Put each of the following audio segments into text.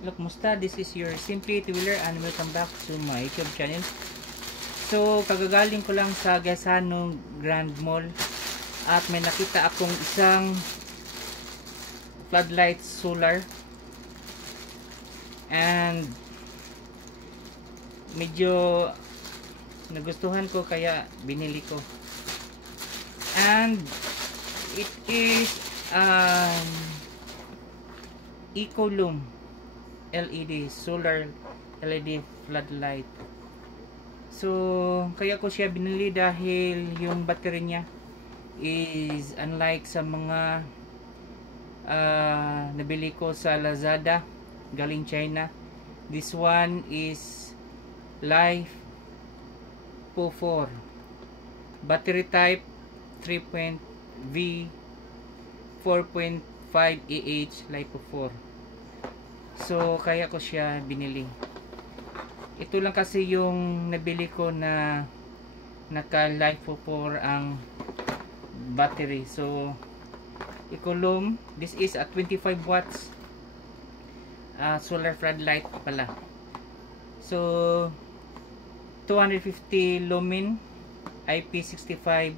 Hello, kumusta? This is your Simply Two-Wheeler and welcome back to my YouTube channel. So, kagagaling ko lang sa Gaisano Grand Mall at may nakita akong isang floodlight solar and medyo nagustuhan ko kaya binili ko. And it is Ecolum LED solar LED floodlight. So kaya ko siya binili dahil yung battery niya is unlike sa mga nabili ko sa Lazada galing China. This one is LiFePO4 battery type 3.V 4.5 AH LiFePO4. So kaya ko siya binili. Ito lang kasi yung nabili ko na naka LiFePO4 ang battery. So Ecolum, this is a 25 watts solar floodlight pala. So 250 lumen, IP65,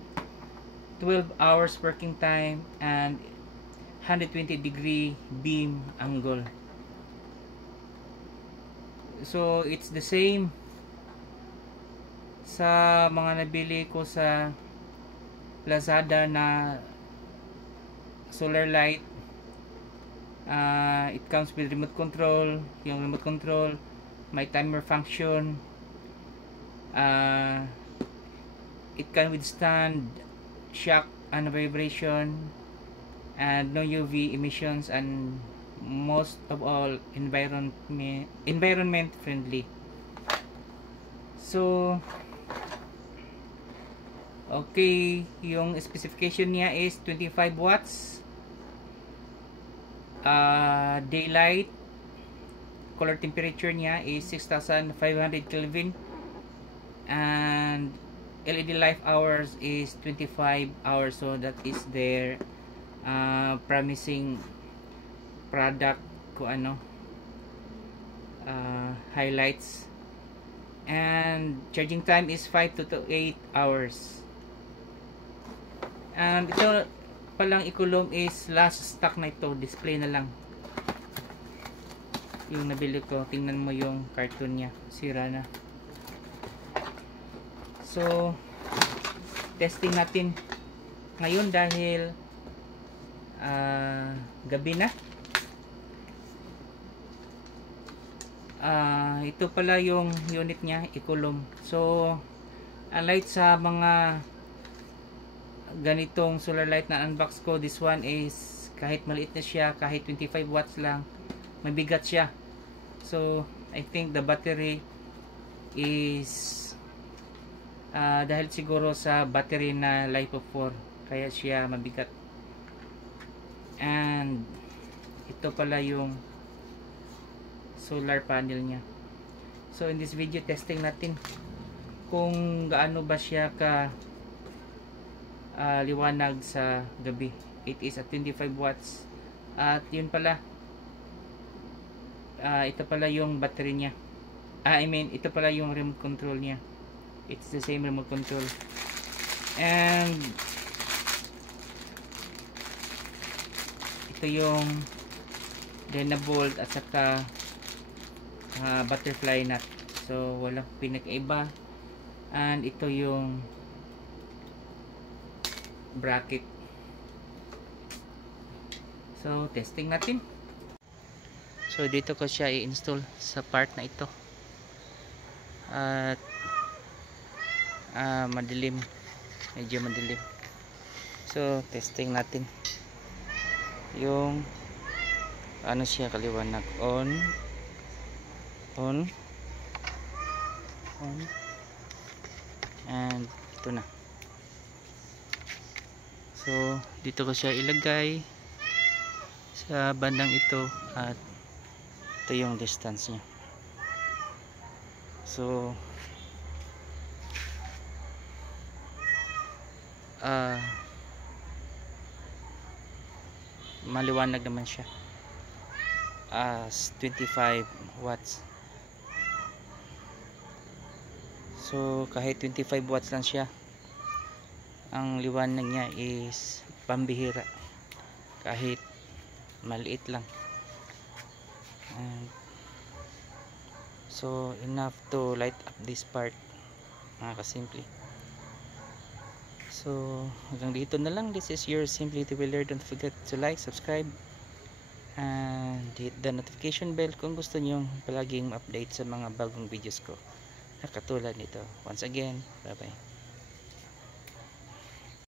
12 hours working time, and 120 degree beam angle. So it's the same sa mga nabili ko sa Lazada na solar light. It comes with remote control. Yung remote control may timer function. It can withstand shock and vibration and no UV emissions, and most of all environment friendly. So okay, yung specification niya is 25 watts, daylight, color temperature niya is 6500 Kelvin, and LED life hours is 25 hours. So that is their promising product ko highlights. And charging time is 5 to 8 hours. And ito palang Ecolum is last stock na ito. Display na lang yung nabili ko. Tingnan mo yung cartoon niya, sira na. So testing natin ngayon dahil gabi na. Ito pala yung unit niya, Ecolum. So unlike sa mga ganitong solar light na unbox ko, this one is kahit maliit na siya, kahit 25 watts lang, mabigat siya. So I think the battery is dahil siguro sa battery na LiFePO4 kaya siya mabigat. And ito pala yung solar panel niya. So in this video, testing natin kung gaano ba siya ka liwanag sa gabi. It is at 25 watts. At yun pala, ito pala yung battery niya. Ito pala yung remote control niya. It's the same remote control. And ito yung Dynabolt at saka butterfly nut. So walang pinakaiba. And ito yung bracket. So testing natin. So dito ko siya i-install sa part na ito. At madilim, medyo madilim. So testing natin yung ano siya kaliwanag. On and ito na. So dito ko siya ilagay sa bandang ito at ito yung distance niya. So maliwanag naman siya. as 25 watts. So kahit 25 watts lang siya, ang liwanag niya is pambihira kahit maliit lang. And so enough to light up this part, mga kasimple. So hanggang dito na lang. This is your Simply Two-Wheeler. Don't forget to like, subscribe, and hit the notification bell kung gusto nyo palaging update sa mga bagong videos ko na katulad nito. Once again, bye bye.